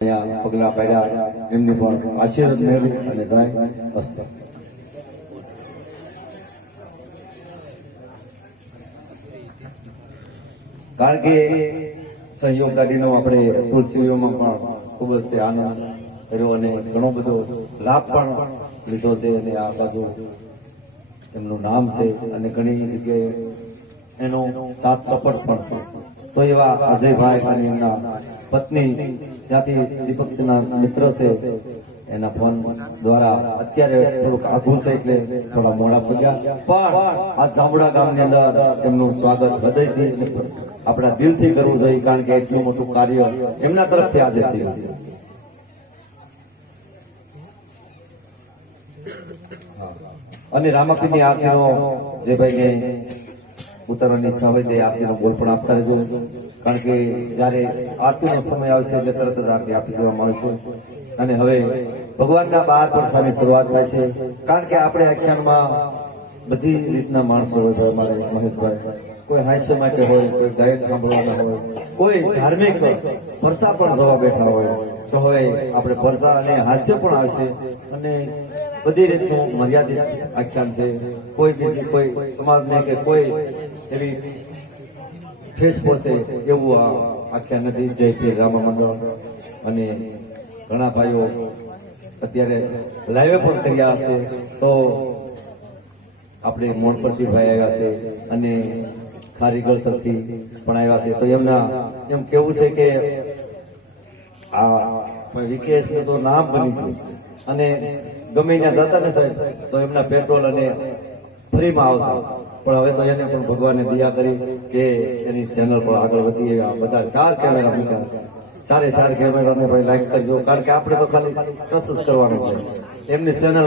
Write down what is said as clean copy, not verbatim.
પગલા પાડ્યા એમની પણ આશીર્વાદ મેળવી અને જાય અસ્ત. કારણ કે સહયોગ ગાડીનો આપણે તુલસીઓમાં પણ ખૂબ જ આનંદ કર્યો અને ઘણો બધો લાભ પણ લીધો છે અને આ બાજુ એમનું નામ છે અને ઘણી જગ્યાએ એનો સાથ સપોર્ટ પણ છે. તો એવા અજયભાઈ અને એમના પત્ની ત્યાંથી દીપકસિંહના મિત્ર છે એના ફોન દ્વારા અત્યારે થોડુંક આઘું છે એટલે થોડા મોડા પગ્યા પણ આ જાંબુડા ગામની અંદર એમનું સ્વાગત હૃદયથી આપણા દિલથી કરવું જોઈએ કારણ કે એટલું મોટું કાર્ય એમના તરફથી આજે થયું છે. અને રામાપીરની આરતીનો જે ભાઈને ઉતારવાની ઈચ્છા હોય તે આરતીનો બોલ પણ આપતા રહેજો કારણ કે જયારે આરતીનો સમય આવશે એટલે તરત જ આરતી આપી દેવામાં આવશે. અને હવે ભગવાનના 12 પરસાની શરૂઆત થાય છે કારણ કે આપણે આખ્યાનમાં બધી રીતના માણસો હોય છે. અમારે મહેશભાઈ કોઈ હાસ્ય માટે હોય, કોઈ ગાયક સાંભળવાના હોય, કોઈ ધાર્મિક પરસા પણ જોવા બેઠા હોય. તો હવે આપણે પરસા અને હાસ્ય પણ આવશે અને બધી રીતનું મર્યાદિત આખ્યાન છે. કોઈ બીજી કોઈ સમાજને કે કોઈ એવી ઠેસ પહોંચે એવું આ આખ્યાન નથી. જય શ્રી રામ મંડળ અને ઘણા ભાઈઓ અત્યારે લાઈવે પણ કર્યા હશે. તો આપણે મોડ પરથી ભાઈ આવ્યા છે અને ખારીગળ તરફથી પણ આવ્યા છે. તો એમના એમ કેવું છે કે આ વિકેશ તો નામ બની ગયું અને ગમે ત્યાં જતા ને સાહેબ તો એમના પેટ્રોલ અને ફ્રીમાં આવતા. પણ હવે તો એને પણ ભગવાને દયા કરી કે એની ચેનલ પર આગળ વધી. બધા 4 કેમેરા મૂક્યા, 4 કેમેરાને ભાઈ લાઈક કરજો કારણ કે આપણે તો ખાલી કસ જ કરવાનું છે. એમની ચેનલ